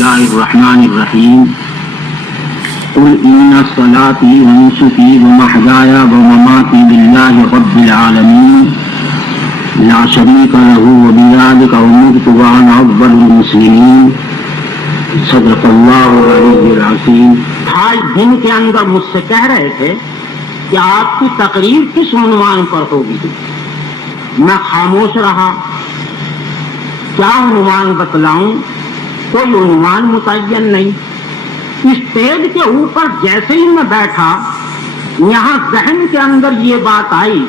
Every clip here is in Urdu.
الله الرحمن الرحيم قل إن صلاتي ونسكي ومحياي ومماتي لله رب العالمين لا شريك له وبذلك أمرت وأنا أول المسلمين صدق الله العلي العظيم. آج دن کے اندر مجھ سے کہہ رہے تھے کہ آپ کی تقریر کس عنوان پر ہوگی. میں خاموش رہا. کیا عنوان بتلاؤں؟ کوئی عنوان متعین نہیں. اسٹیج کے اوپر جیسے ہی میں بیٹھا یہاں ذہن کے اندر یہ بات آئی.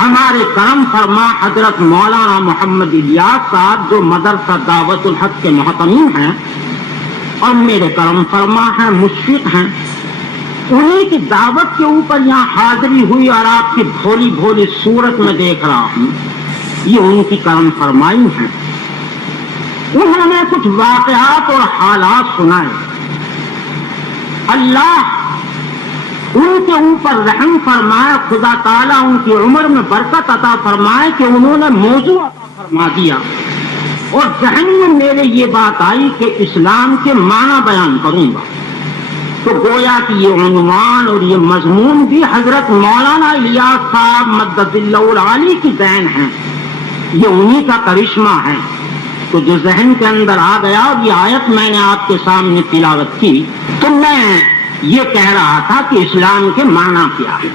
ہمارے کرم فرما حضرت مولانا محمد الیاس صاحب جو مدرسہ دعوت الحق کے محتمین ہیں اور میرے کرم فرما ہیں، مشفق ہیں، انہیں کی دعوت کے اوپر یہاں حاضری ہوئی اور آپ کی بھولی بھولی صورت میں دیکھ رہا ہوں. یہ ان کی کرم فرمائی ہیں. انہوں نے کچھ واقعات اور حالات سنائے. اللہ ان کے اوپر رحم فرمائے، خدا تعالیٰ ان کی عمر میں برکت عطا فرمائے کہ انہوں نے موضوع عطا فرما دیا اور ذہن میں میرے یہ بات آئی کہ اسلام کے معنی بیان کروں گا. تو گویا کہ یہ عنوان اور یہ مضمون بھی حضرت مولانا الیاس صاحب مدد اللہ العالی کی دین ہیں. یہ انہی کا کرشمہ ہے. تو جو ذہن کے اندر آ گیا اور یہ آیت میں نے آپ کے سامنے تلاوت کی تو میں یہ کہہ رہا تھا کہ اسلام کے معنی کیا ہے.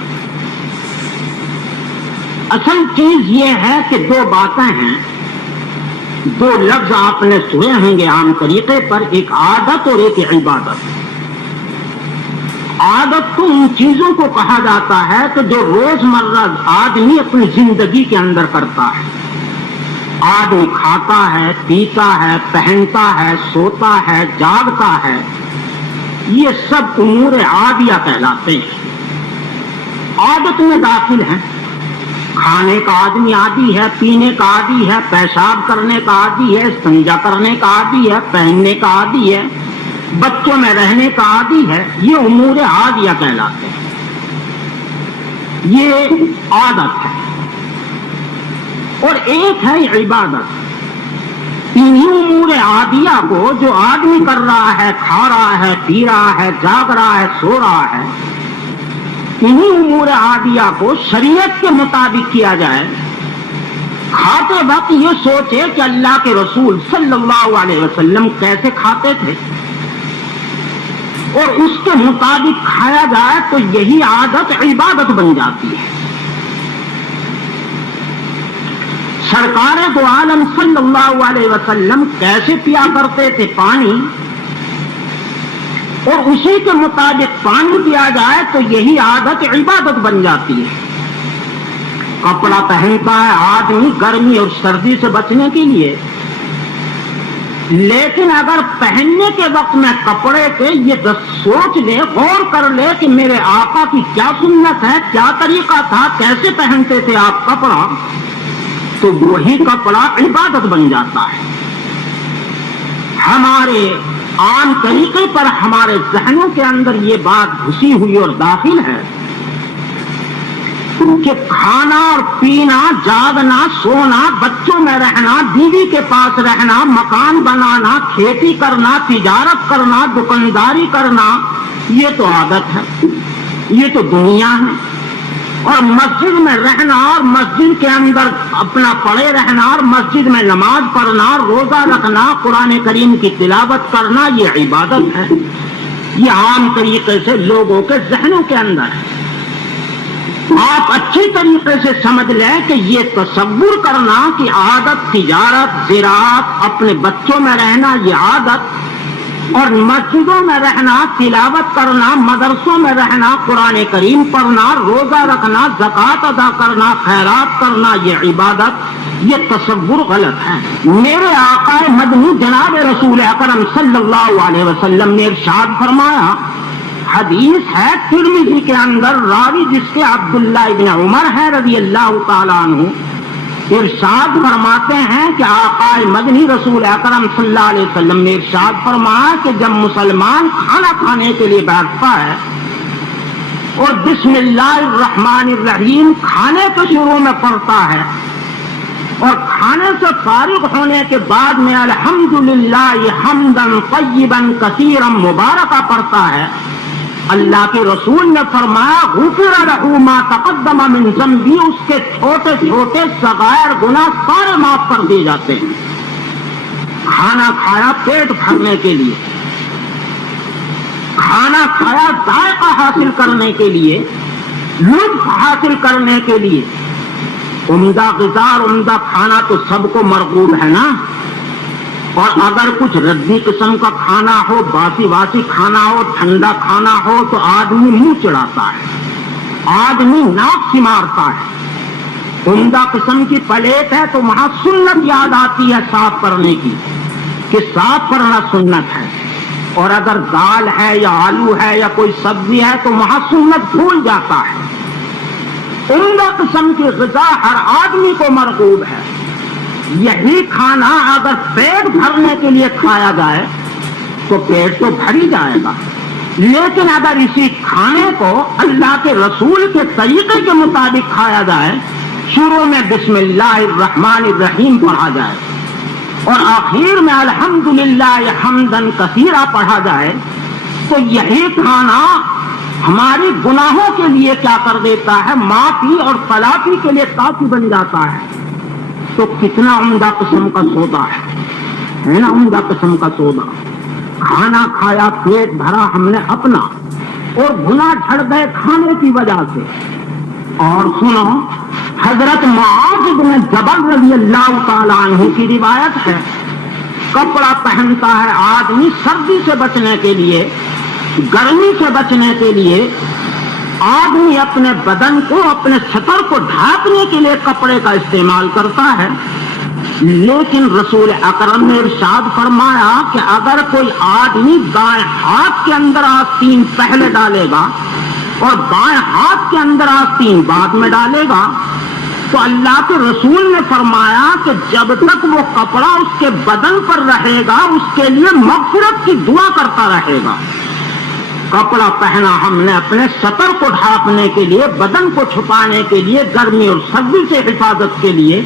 اصل چیز یہ ہے کہ دو باتیں ہیں، دو لفظ آپ نے سنے ہوں گے عام طریقے پر، ایک عادت اور ایک عبادت. عادت تو ان چیزوں کو کہا جاتا ہے کہ جو روزمرہ آدمی اپنی زندگی کے اندر کرتا ہے. آدمی کھاتا ہے، پیتا ہے، پہنتا ہے، سوتا ہے، جاگتا ہے. یہ سب امور عادیہ کہلاتے ہیں، عادت میں داخل ہیں. کھانے کا آدمی عادی ہے، پینے کا عادی ہے، پیشاب کرنے کا عادی ہے، استنجا کرنے کا عادی ہے، پہننے کا عادی ہے، بچوں میں رہنے کا عادی ہے. یہ امور عادیہ کہلاتے ہیں. یہ عادت ہے. اور ایک ہے عبادت. انہی امور عادیہ کو جو آدمی کر رہا ہے، کھا رہا ہے، پی رہا ہے، جاگ رہا ہے، سو رہا ہے، انہی امور عادیہ کو شریعت کے مطابق کیا جائے. کھاتے وقت یہ سوچے کہ اللہ کے رسول صلی اللہ علیہ وسلم کیسے کھاتے تھے اور اس کے مطابق کھایا جائے تو یہی عادت عبادت بن جاتی ہے. سرکار دو عالم صلی اللہ علیہ وسلم کیسے پیا کرتے تھے پانی، اور اسی کے مطابق پانی پیا جائے تو یہی عادت عبادت بن جاتی ہے. کپڑا پہنتا ہے آدمی گرمی اور سردی سے بچنے کے لیے، لیکن اگر پہننے کے وقت میں کپڑے کے یہ سوچ لے، غور کر لے کہ میرے آقا کی کیا سنت ہے، کیا طریقہ تھا، کیسے پہنتے تھے آپ کپڑا، تو وہی کپڑا عبادت بن جاتا ہے. ہمارے عام طریقے پر ہمارے ذہنوں کے اندر یہ بات گھسی ہوئی اور داخل ہے کہ کھانا اور پینا، جاگنا، سونا، بچوں میں رہنا، بیوی کے پاس رہنا، مکان بنانا، کھیتی کرنا، تجارت کرنا، دکانداری کرنا، یہ تو عادت ہے، یہ تو دنیا ہے. اور مسجد میں رہنا اور مسجد کے اندر اپنا پڑے رہنا اور مسجد میں نماز پڑھنا، روزہ رکھنا، قرآن کریم کی تلاوت کرنا، یہ عبادت ہے. یہ عام طریقے سے لوگوں کے ذہنوں کے اندر ہے. آپ اچھی طریقے سے سمجھ لیں کہ یہ تصور کرنا کہ عادت تجارت، زراعت، اپنے بچوں میں رہنا یہ عادت، اور مسجدوں میں رہنا، تلاوت کرنا، مدرسوں میں رہنا، قرآن کریم پڑھنا، روزہ رکھنا، زکوٰۃ ادا کرنا، خیرات کرنا یہ عبادت، یہ تصور غلط ہے. میرے آقا مدنی جناب رسول اکرم صلی اللہ علیہ وسلم نے ارشاد فرمایا، حدیث ہے ترمذی کے اندر، راوی جس کے عبداللہ ابن عمر ہے رضی اللہ تعالیٰ عنہ، ارشاد فرماتے ہیں کہ آقا مدنی رسول اکرم صلی اللہ علیہ وسلم نے ارشاد فرمایا کہ جب مسلمان کھانا کھانے کے لیے بیٹھتا ہے اور بسم اللہ الرحمن الرحیم کھانے کے شروع میں پڑھتا ہے اور کھانے سے فارغ ہونے کے بعد میں الحمدللہ حمدن طیبن کثیرا مبارکہ پڑھتا ہے، اللہ کے رسول نے فرمایا غفر لہ ما تقدم من ذنبہ، اس کے چھوٹے چھوٹے صغائر گناہ سارے معاف کر دیے جاتے ہیں۔ کھانا کھایا پیٹ بھرنے کے لیے، کھانا کھایا ذائقہ حاصل کرنے کے لیے، لطف حاصل کرنے کے لیے۔ عمدہ غذا اور عمدہ کھانا تو سب کو مرغوب ہے نا، اور اگر کچھ ردی قسم کا کھانا ہو، باسی واسی کھانا ہو، ٹھنڈا کھانا ہو تو آدمی منہ چڑھاتا ہے، آدمی ناک سمارتا ہے۔ عمدہ قسم کی پلیٹ ہے تو وہاں سنت یاد آتی ہے صاف کرنے کی، کہ صاف کرنا سنت ہے، اور اگر دال ہے یا آلو ہے یا کوئی سبزی ہے تو وہاں سنت بھول جاتا ہے۔ عمدہ قسم کی غذا ہر آدمی کو مرغوب ہے۔ یہی کھانا اگر پیٹ بھرنے کے لیے کھایا جائے تو پیٹ تو بھر ہی جائے گا، لیکن اگر اسی کھانے کو اللہ کے رسول کے طریقے کے مطابق کھایا جائے، شروع میں بسم اللہ الرحمن الرحیم پڑھا جائے اور آخر میں الحمدللہ حمدن کثیرا پڑھا جائے، تو یہی کھانا ہماری گناہوں کے لیے کیا کر دیتا ہے، معافی اور تلافی کے لیے کافی بن جاتا ہے۔ تو کتنا عمدہ قسم کا سودا ہے نا، عمدہ قسم کا سودا۔ کھانا کھایا پیٹ بھرا ہم نے اپنا، اور گناہ جھڑ گئے کھانے کی وجہ سے۔ اور سنو، حضرت معاذ بن جبل رضی اللہ تعالی عنہ کی روایت ہے، کپڑا پہنتا ہے آدمی سردی سے بچنے کے لیے، گرمی سے بچنے کے لیے، آدمی اپنے بدن کو، اپنے سطر کو ڈھانپنے کے لیے کپڑے کا استعمال کرتا ہے، لیکن رسول اکرم نے ارشاد فرمایا کہ اگر کوئی آدمی دائیں ہاتھ کے اندر آستین پہلے ڈالے گا اور بائیں ہاتھ کے اندر آستین بعد میں ڈالے گا، تو اللہ کے رسول نے فرمایا کہ جب تک وہ کپڑا اس کے بدن پر رہے گا اس کے لیے مغفرت کی دعا کرتا رہے گا۔ کپڑا پہنا ہم نے اپنے سطر کو ڈھانپنے کے لیے، بدن کو چھپانے کے لیے، گرمی اور سردی سے حفاظت کے لیے،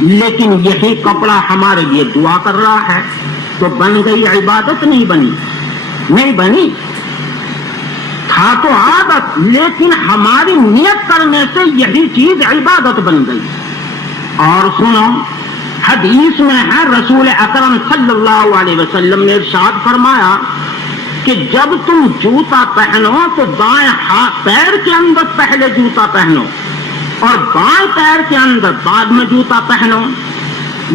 لیکن یہی کپڑا ہمارے لیے دعا کر رہا ہے، تو بن گئی عبادت؟ نہیں بنی، نہیں بنی، تھا تو عادت، لیکن ہماری نیت کرنے سے یہی چیز عبادت بن گئی۔ اور سنو، حدیث میں ہے رسول اکرم صلی اللہ علیہ وسلم نے ارشاد فرمایا کہ جب تم جوتا پہنو تو دائیں پیر کے اندر پہلے جوتا پہنو اور بائیں پیر کے اندر بعد میں جوتا پہنو۔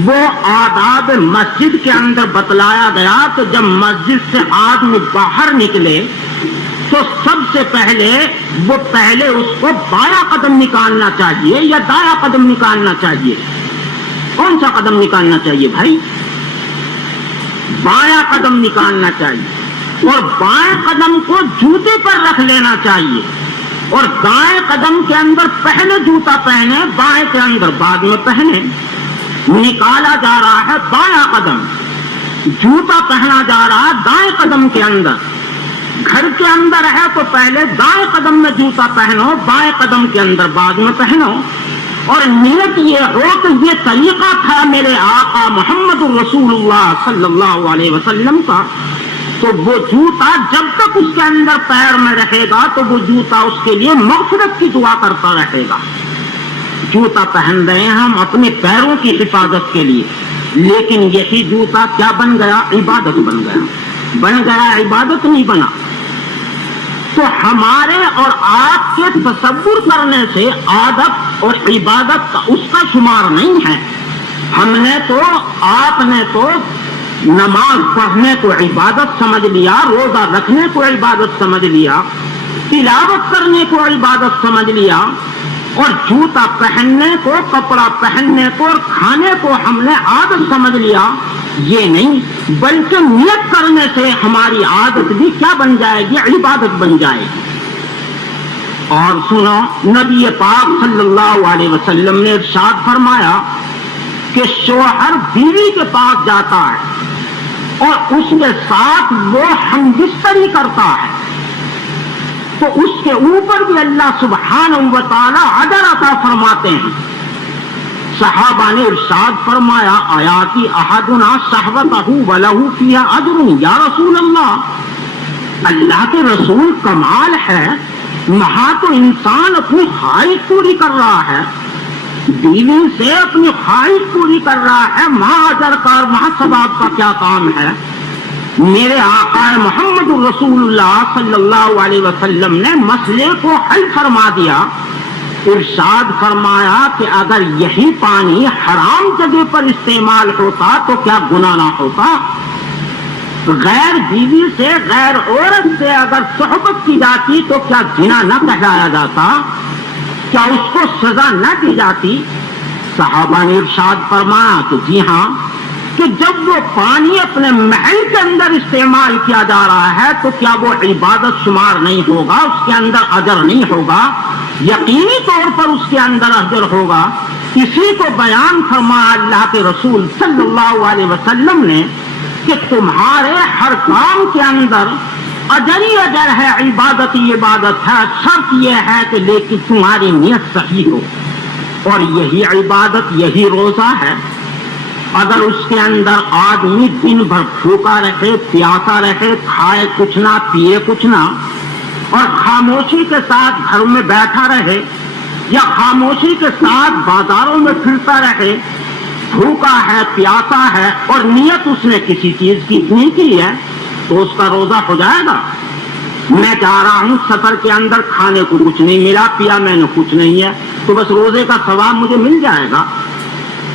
وہ آداب مسجد کے اندر بتلایا گیا، تو جب مسجد سے آدمی باہر نکلے تو سب سے پہلے اس کو بایاں قدم نکالنا چاہیے یا دایاں قدم نکالنا چاہیے؟ کون سا قدم نکالنا چاہیے بھائی؟ بایاں قدم نکالنا چاہیے، اور بائیں قدم کو جوتے پر رکھ لینا چاہیے، اور دائیں قدم کے اندر پہلے جوتا پہنے، بائیں کے اندر بعد میں پہنے۔ نکالا جا رہا ہے بایاں قدم، جوتا پہنا جا رہا ہے دائیں قدم کے اندر۔ گھر کے اندر ہے تو پہلے دائیں قدم میں جوتا پہنو، بائیں قدم کے اندر بعد میں پہنو، اور نیت یہ ہو کہ یہ طریقہ تھا میرے آقا محمد رسول اللہ صلی اللہ علیہ وسلم کا، تو وہ جوتا جب تک اس کے اندر پیر میں رہے گا تو وہ جوتا اس کے لیے مغفرت کی دعا کرتا رہے گا۔ جوتا پہن رہے ہیں ہم اپنے پیروں کی حفاظت کے لیے، لیکن یہی جوتا کیا بن گیا؟ عبادت بن گیا، عبادت نہیں بنا۔ تو ہمارے اور آپ کے تصور کرنے سے عادت اور عبادت کا اس کا شمار نہیں ہے۔ ہم نے تو، آپ نے تو نماز پڑھنے کو عبادت سمجھ لیا، روزہ رکھنے کو عبادت سمجھ لیا، تلاوت کرنے کو عبادت سمجھ لیا، اور جوتا پہننے کو، کپڑا پہننے کو اور کھانے کو ہم نے عادت سمجھ لیا۔ یہ نہیں، بلکہ نیت کرنے سے ہماری عادت بھی کیا بن جائے گی؟ عبادت بن جائے گی۔ اور سنو، نبی پاک صلی اللہ علیہ وسلم نے ارشاد فرمایا کہ شوہر بیوی کے پاس جاتا ہے اور اس کے ساتھ وہ ہم بستری کرتا ہے تو اس کے اوپر بھی اللہ سبحانہ و تعالی اجر عطا فرماتے ہیں۔ صحابہ نے ارشاد فرمایا آیاتی احدنا صحبتہ ولہ فیہا اجر یا رسول اللہ کے رسول کمال ہے، وہاں تو انسان اپنی خواہش پوری کر رہا ہے، بیوی سے اپنی خواہش پوری کر رہا ہے، وہاں اجر کا اور وہاں ثواب کا کیا کام ہے؟ میرے آقا محمد رسول اللہ صلی اللہ علیہ وسلم نے مسئلے کو حل فرما دیا، ارشاد فرمایا کہ اگر یہی پانی حرام جگہ پر استعمال ہوتا تو کیا گناہ نہ ہوتا؟ غیر بیوی سے غیر عورت سے اگر صحبت کی جاتی تو کیا زنا نہ کہلایا جاتا؟ کیا اس کو سزا نہ دی جاتی؟ صحابہ نے ارشاد فرمایا کہ جی ہاں، کہ جب وہ پانی اپنے محل کے اندر استعمال کیا جا رہا ہے تو کیا وہ عبادت شمار نہیں ہوگا؟ اس کے اندر اجر نہیں ہوگا؟ یقینی طور پر اس کے اندر اجر ہوگا۔ اسی کو بیان فرمایا اللہ کے رسول صلی اللہ علیہ وسلم نے کہ تمہارے ہر کام کے اندر اجر ہی اجر ہے، عبادت ہی عبادت ہے، شرط یہ ہے کہ لیکن تمہاری نیت صحیح ہو، اور یہی عبادت یہی روزہ ہے۔ اگر اس کے اندر آدمی دن بھر بھوکا رہے، پیاسا رہے، کھائے کچھ نہ پیے کچھ نہ، اور خاموشی کے ساتھ گھر میں بیٹھا رہے یا خاموشی کے ساتھ بازاروں میں پھرتا رہے، بھوکا ہے پیاسا ہے اور نیت اس نے کسی چیز کی نہیں کی ہے، تو اس کا روزہ ہو جائے گا۔ میں چاہ رہا ہوں سفر کے اندر کھانے کو کچھ نہیں ملا، پیا میں نے کچھ نہیں ہے، تو بس روزے کا ثواب مجھے مل جائے گا،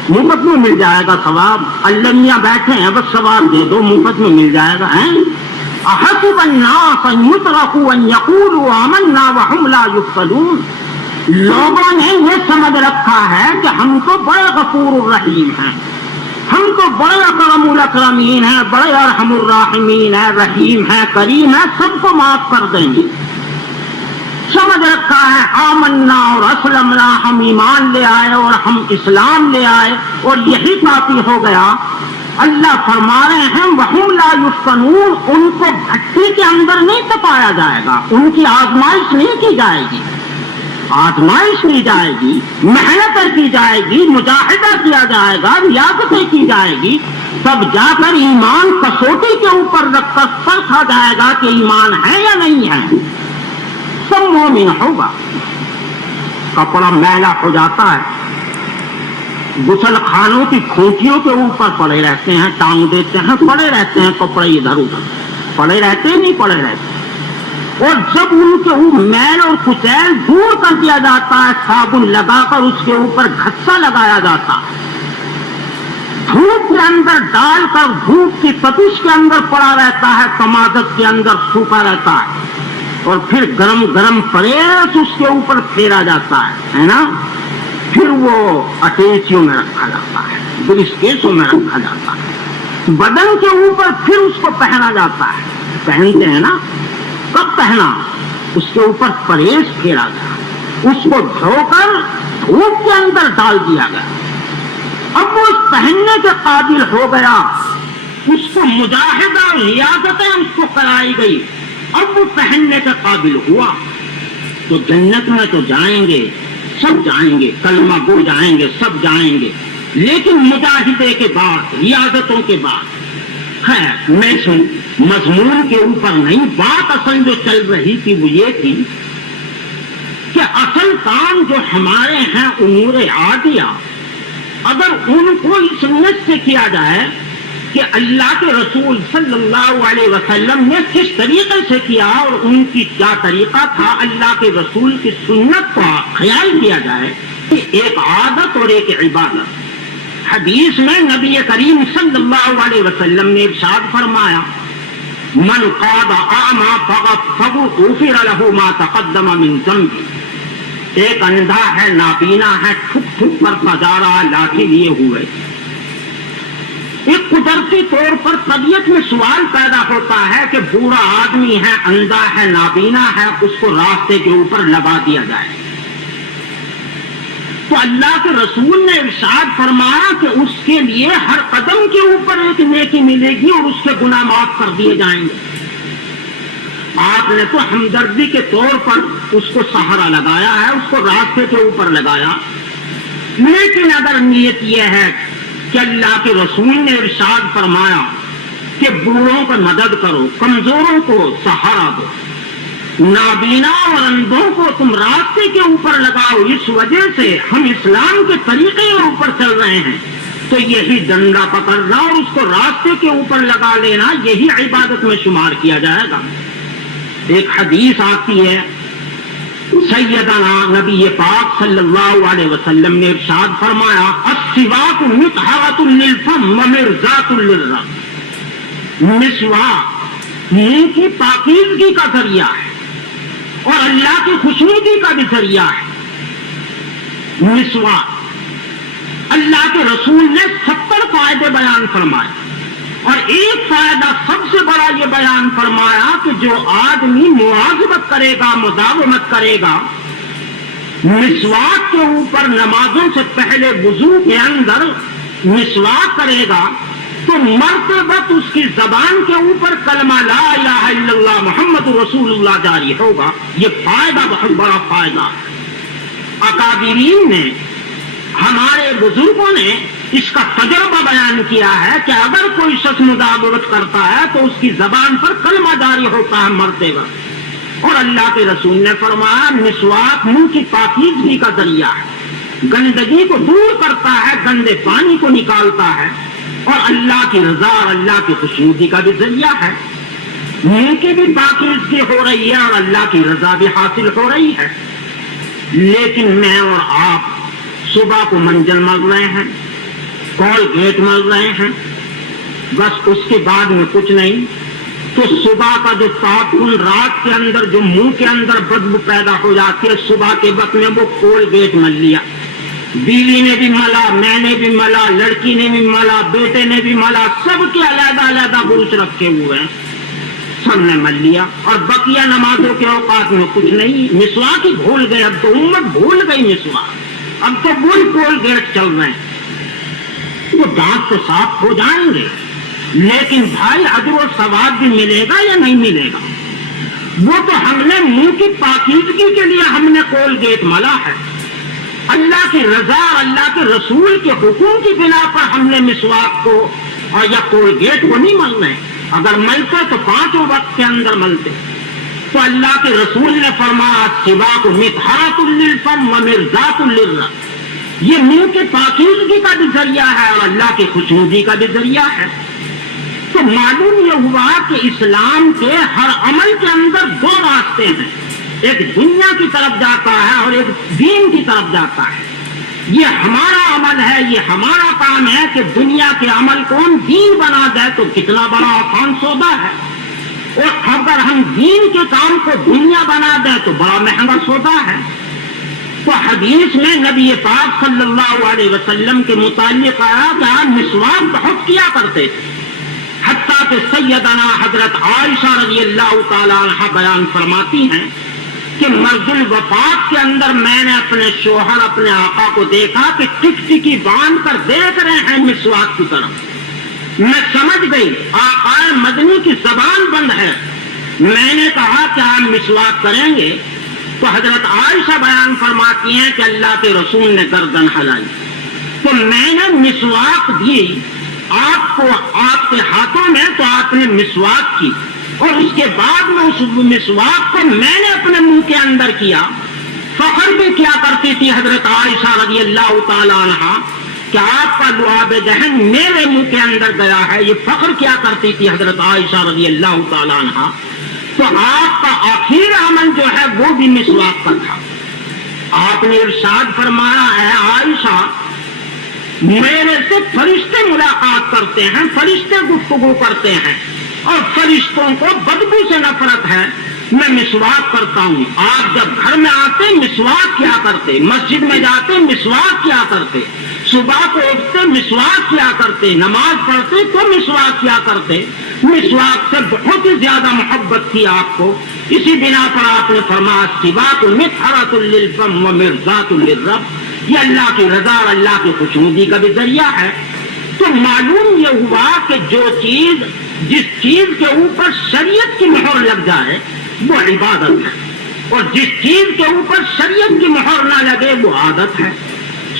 مفت میں مل جائے گا ثواب۔ اللہ میاں بیٹھے ہیں بس ثواب دے دو، مفت میں مل جائے گا۔ احسب الناس ان یترکوا ان یقولوا آمنا وهم لا یفتنون، لوگوں نے یہ سمجھ رکھا ہے کہ ہم تو بڑے غفور الرحیم ہیں، ہم تو بڑے اکرم الاکرمین ہیں، بڑے ارحم الراحمین ہیں، رحیم ہیں، کریم ہیں، سب کو معاف کر دیں گے۔ سمجھ رکھا ہے آمنا اور اسلمنا، ہم ایمان لے آئے اور ہم اسلام لے آئے اور یہی کافی ہو گیا۔ اللہ فرما رہے ہیں وَهُمْ لَا يُفْتَنُونَ، ان کو بھٹی کے اندر نہیں تپایا جائے گا، ان کی آزمائش نہیں کی جائے گی، آزمائش کی جائے گی، محنتیں کی جائے گی، مجاہدہ کیا جائے گا، ریاضتیں کی جائے گی، تب جا کر ایمان کسوٹی کے اوپر رکھ کر پرکھا جائے گا کہ ایمان ہے یا نہیں ہے۔ سب مومن ہوگا۔ کپڑا میلا ہو جاتا ہے، غسل خانوں کی کھوٹیوں کے اوپر پڑے رہتے ہیں، ٹانگ دیتے ہیں، پڑے رہتے ہیں کپڑے ادھر ادھر، پڑے رہتے نہیں پڑے رہتے، اور جب ان کے میل اور کچیل دور کر دیا جاتا ہے، صابن لگا کر اس کے اوپر گھسا لگایا جاتا ہے، دھوپ کے اندر ڈال کر دھوپ کی تپش کے اندر پڑا رہتا ہے، تمازت کے اندر سوکھا رہتا ہے، اور پھر گرم گرم پریس اس کے اوپر پھیرا جاتا ہے نا، پھر وہ اٹیچیوں میں رکھا جاتا ہے، برسکیٹوں میں رکھا جاتا ہے، بدن کے اوپر پھر اس کو پہنا جاتا ہے، پہنتے ہیں نا، کب پہنا؟ اس کے اوپر پریس پھیرا گیا، اس کو دھو کر دھوپ کے اندر ڈال دیا گیا، اب وہ اس پہننے کے قابل ہو گیا، اس کو مجاہدہ ریاضتیں اس کو کرائی گئی، اب وہ پہننے کے قابل ہوا، تو جنت میں تو جائیں گے، سب جائیں گے، کلمہ گو جائیں گے، سب جائیں گے، لیکن مجاہدے کے بعد، ریاضتوں کے بعد، خیر میں مضمون کے اوپر نہیں، بات اصل جو چل رہی تھی وہ یہ تھی کہ اصل کام جو ہمارے ہیں امور عادیہ، اگر ان کو اس نیت سے کیا جائے کہ اللہ کے رسول صلی اللہ علیہ وسلم نے کس طریقے سے کیا اور ان کی کیا طریقہ تھا، اللہ کے رسول کی سنت کا خیال کیا جائے، ایک عادت اور ایک عبادت۔ حدیث میں نبی کریم صلی اللہ علیہ وسلم نے ارشاد فرمایا من قاد اعمى فغفر له ما تقدم من ذنبه، ایک اندھا ہے، نابینا ہے، ٹھک ٹھک کرتا جا رہا لاٹھی لیے ہوئے، ایک قدرتی طور پر طبیعت میں سوال پیدا ہوتا ہے کہ بوڑھا آدمی ہے، اندھا ہے، نابینا ہے، اس کو راستے کے اوپر لگا دیا جائے، تو اللہ کے رسول نے ارشاد فرمایا کہ اس کے لیے ہر قدم کے اوپر ایک نیکی ملے گی اور اس کے گناہ معاف کر دیے جائیں گے۔ آپ نے تو ہمدردی کے طور پر اس کو سہارا لگایا ہے، اس کو راستے کے اوپر لگایا، لیکن اگر نیت یہ ہے کہ اللہ کے رسول نے ارشاد فرمایا کہ بوڑھوں پر مدد کرو، کمزوروں کو سہارا دو، نابینا اور اندھوں کو تم راستے کے اوپر لگاؤ، اس وجہ سے ہم اسلام کے طریقے کے اوپر چل رہے ہیں، تو یہی ڈنڈا پکڑنا اور اس کو راستے کے اوپر لگا لینا یہی عبادت میں شمار کیا جائے گا۔ ایک حدیث آتی ہے، سیدنا نبی پاک صلی اللہ علیہ وسلم نے ارشاد فرمایا، السواک مطہرۃ للفم ومرضاۃ للرب، مسواک منہ کی پاکیزگی کا ذریعہ ہے اور اللہ کی خوشنودی کا بھی ذریعہ ہے۔ مسواک اللہ کے رسول نے 70 فائدے بیان فرمائے اور ایک فائدہ سب سے بڑا یہ بیان فرمایا کہ جو آدمی مواظبت کرے گا، مداومت کرے گا مسواک کے اوپر، نمازوں سے پہلے وضو کے اندر مسواک کرے گا، تو مرتے وقت اس کی زبان کے اوپر کلمہ لا الہ الا اللہ محمد رسول اللہ جاری ہوگا۔ یہ فائدہ بہت بڑا فائدہ ہے۔ اکابرین نے، ہمارے بزرگوں نے اس کا تجربہ بیان کیا ہے کہ اگر کوئی شخص مداومت کرتا ہے تو اس کی زبان پر کلمہ جاری ہوتا ہے مرتے وقت۔ اور اللہ کے رسول نے فرمایا مسواک منہ کی پاکیزگی کا ذریعہ ہے، گندگی کو دور کرتا ہے، گندے پانی کو نکالتا ہے، اور اللہ کی رضا اور اللہ کی خوشنودی کا بھی ذریعہ ہے۔ منہ کی بھی پاکیزگی ہو رہی ہے اور اللہ کی رضا بھی حاصل ہو رہی ہے۔ لیکن میں اور آپ صبح کو منجن مل رہے ہیں، کولگیٹ مل رہے ہیں، بس اس کے بعد میں کچھ نہیں، تو صبح کا جو تعفن، رات کے اندر جو منہ کے اندر بدبو پیدا ہو جاتی ہے، صبح کے وقت میں وہ کولگیٹ مل لیا، بیوی نے بھی ملا، میں نے بھی ملا، لڑکی نے بھی ملا، بیٹے نے بھی ملا، سب کے علیحدہ علیحدہ برش رکھے ہوئے ہیں، سب نے مل لیا، اور بقیہ نمازوں کے اوقات میں کچھ نہیں، مسواک ہی بھول گئے۔ اب تو امت بھول گئی مسواک، اب تو وہی کولگیٹ چل رہے ہیں۔ وہ دانت تو صاف ہو جائیں گے، لیکن بھائی اجر و ثواب بھی ملے گا یا نہیں ملے گا؟ وہ تو ہم نے منہ کی پاکیزگی کے لیے ہم نے کولگیٹ ملا ہے، اللہ کی رضا اور اللہ کے رسول کے حکم کی بنا پر ہم نے مسواک کو اور یا کولگیٹ کو نہیں ملنا ہے۔ اگر ملتے تو 5 وقت کے اندر ملتے۔ تو اللہ کے رسول نے فرمایا السواک مطہرۃ للفم ومرضاۃ للرب، یہ منہ کی پاکیزگی کا بھی ذریعہ ہے اور اللہ کی خوشنودی کا بھی ذریعہ ہے۔ تو معلوم یہ ہوا کہ اسلام کے ہر عمل کے اندر 2 راستے ہیں، ایک دنیا کی طرف جاتا ہے اور ایک دین کی طرف جاتا ہے۔ یہ ہمارا عمل ہے، یہ ہمارا کام ہے کہ دنیا کے عمل کو ہم دین بنا دیں، تو کتنا بڑا آسان سودا ہے، اور اگر ہم دین کے کام کو دنیا بنا دیں تو بڑا مہنگا سودا ہے۔ تو حدیث میں نبی پاک صلی اللہ علیہ وسلم کے متعلق آیا کہ آپ مسواک بہت کیا کرتے تھے، حتیٰ کہ سیدنا حضرت عائشہ رضی اللہ تعالیٰ عنہ بیان فرماتی ہیں کہ مرض الوفات کے اندر میں نے اپنے شوہر، اپنے آقا کو دیکھا کہ ٹکٹکی باندھ کر دیکھ رہے ہیں مسواک کی طرف۔ میں سمجھ گئی آقا مدنی کی زبان بند ہے۔ میں نے کہا کہ آپ مسواک کریں گے؟ تو حضرت عائشہ بیان فرماتی ہیں کہ اللہ کے رسول نے گردن ہلائی، تو میں نے مسواک دی آپ کو، آپ کے ہاتھوں میں، تو آپ نے مسواک کی، اور اس کے بعد میں اس مسواک کو میں نے اپنے منہ کے اندر کیا۔ فخر بھی کیا کرتی تھی حضرت عائشہ رضی اللہ تعالی عنہا کہ آپ کا لعاب دہن میرے منہ کے اندر گیا ہے، یہ فخر کیا کرتی تھی حضرت عائشہ رضی اللہ تعالی عنہا۔ تو آپ کا آخری عمل جو ہے وہ بھی مسواک پر تھا۔ آپ نے ارشاد فرمایا ہے عائشہ، میرے سے فرشتے ملاقات کرتے ہیں، فرشتے گفتگو کرتے ہیں، اور فرشتوں کو بدبو سے نفرت ہے، میں مسواک کرتا ہوں۔ آپ جب گھر میں آتے مسواک کیا کرتے، مسجد میں جاتے مسواک کیا کرتے، صبح کو اٹھتے مسواک کیا کرتے، نماز پڑھتے تو مسواک کیا کرتے۔ مسواک سے بہت ہی زیادہ محبت تھی آپ کو، اسی بنا پر آپ نے فرمایا السواک مطہرۃ للفم ومرضاۃ للرب، یہ اللہ کی رضا اور اللہ کی خوشنودی کا بھی ذریعہ ہے۔ تو معلوم یہ ہوا کہ جو چیز، جس چیز کے اوپر شریعت کی مہر لگ جائے وہ عبادت ہے، اور جس چیز کے اوپر شریعت کی مہر نہ لگے وہ عادت ہے۔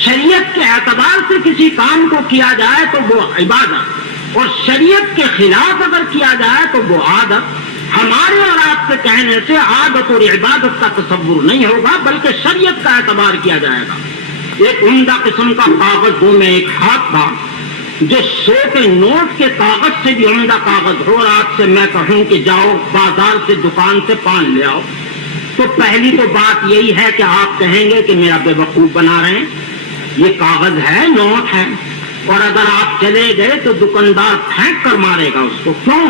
شریعت کے اعتبار سے کسی کام کو کیا جائے تو وہ عبادت، اور شریعت کے خلاف اگر کیا جائے تو وہ عادت۔ ہمارے اور آپ کے کہنے سے عادت اور عبادت کا تصور نہیں ہوگا، بلکہ شریعت کا اعتبار کیا جائے گا۔ ایک عمدہ قسم کا کاغذ جو میں ایک ہاتھ تھا، جو 100 کے نوٹ کے کاغذ سے بھی عمدہ کاغذ ہو، اور آپ سے میں کہوں کہ جاؤ بازار سے دکان سے پان لے آؤ، تو پہلی تو بات یہی ہے کہ آپ کہیں گے کہ میرا بے وقوف بنا رہے ہیں، یہ کاغذ ہے، نوٹ ہے، اور اگر آپ چلے گئے تو دکاندار پھینک کر مارے گا اس کو۔ کیوں؟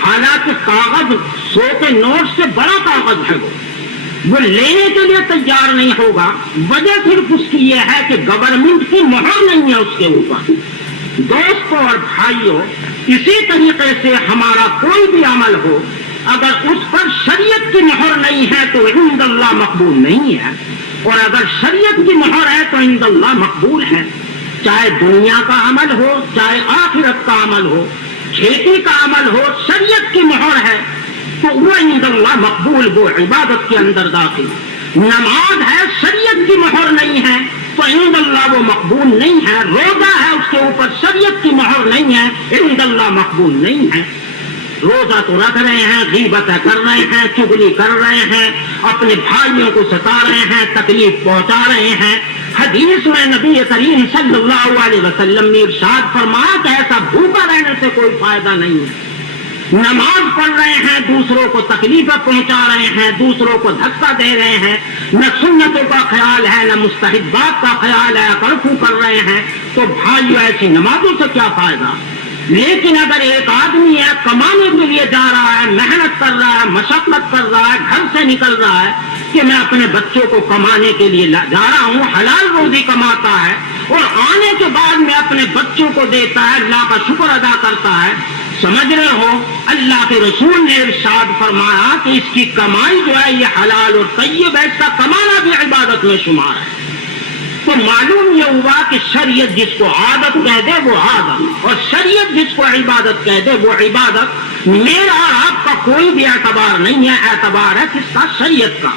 حالانکہ کاغذ 100 کے نوٹ سے بڑا کاغذ ہے، وہ لینے کے لیے تیار نہیں ہوگا۔ وجہ صرف اس کی یہ ہے کہ گورنمنٹ کی مہر نہیں ہے اس کے اوپر۔ دوستوں اور بھائیوں، اسی طریقے سے ہمارا کوئی بھی عمل ہو، اگر اس پر شریعت کی مہر نہیں ہے تو عند اللہ مقبول نہیں ہے، اور اگر شریعت کی مہر ہے تو عند اللہ مقبول ہے۔ چاہے دنیا کا عمل ہو، چاہے آخرت کا عمل ہو، کھیتی کا عمل ہو، شریعت کی مہر ہے تو وہ عند اللہ مقبول، وہ عبادت کے اندر داخل۔ نماز ہے، شریعت کی مہر نہیں ہے تو عند اللہ وہ مقبول نہیں ہے۔ روزہ ہے، اس کے اوپر شریعت کی مہر نہیں ہے، عند اللہ مقبول نہیں ہے۔ روزہ تو رکھ رہے ہیں، غیبت کر رہے ہیں، چغلی کر رہے ہیں، اپنے بھائیوں کو ستا رہے ہیں، تکلیف پہنچا رہے ہیں۔ حدیث میں نبی کریم صلی اللہ علیہ وسلم نے ارشاد فرمایا کہ ایسا بھوکا رہنے سے کوئی فائدہ نہیں ہے۔ نماز پڑھ رہے ہیں، دوسروں کو تکلیفیں پہنچا رہے ہیں، دوسروں کو دھکا دے رہے ہیں، نہ سنتوں کا خیال ہے، نہ مستحبات کا خیال ہے، کرفیو کر رہے ہیں، تو بھائیو ایسی نمازوں سے کیا فائدہ؟ لیکن اگر ایک آدمی ہے، کمانے کے لیے جا رہا ہے، محنت کر رہا ہے، مشقت کر رہا ہے، گھر سے نکل رہا ہے کہ میں اپنے بچوں کو کمانے کے لیے جا رہا ہوں، حلال روزی کماتا ہے، اور آنے کے بعد میں اپنے بچوں کو دیتا ہے، اللہ کا شکر ادا کرتا ہے، سمجھ رہے ہو اللہ کے رسول نے ارشاد فرمایا کہ اس کی کمائی جو ہے یہ حلال اور طیب ہے، اس کا کمانا بھی عبادت میں شمار ہے۔ تو معلوم یہ ہوا کہ شریعت جس کو عادت کہہ دے وہ عادت، اور شریعت جس کو عبادت کہہ دے وہ عبادت۔ میرا اور آپ کا کوئی بھی اعتبار نہیں ہے، اعتبار ہے کس کا؟ شریعت کا۔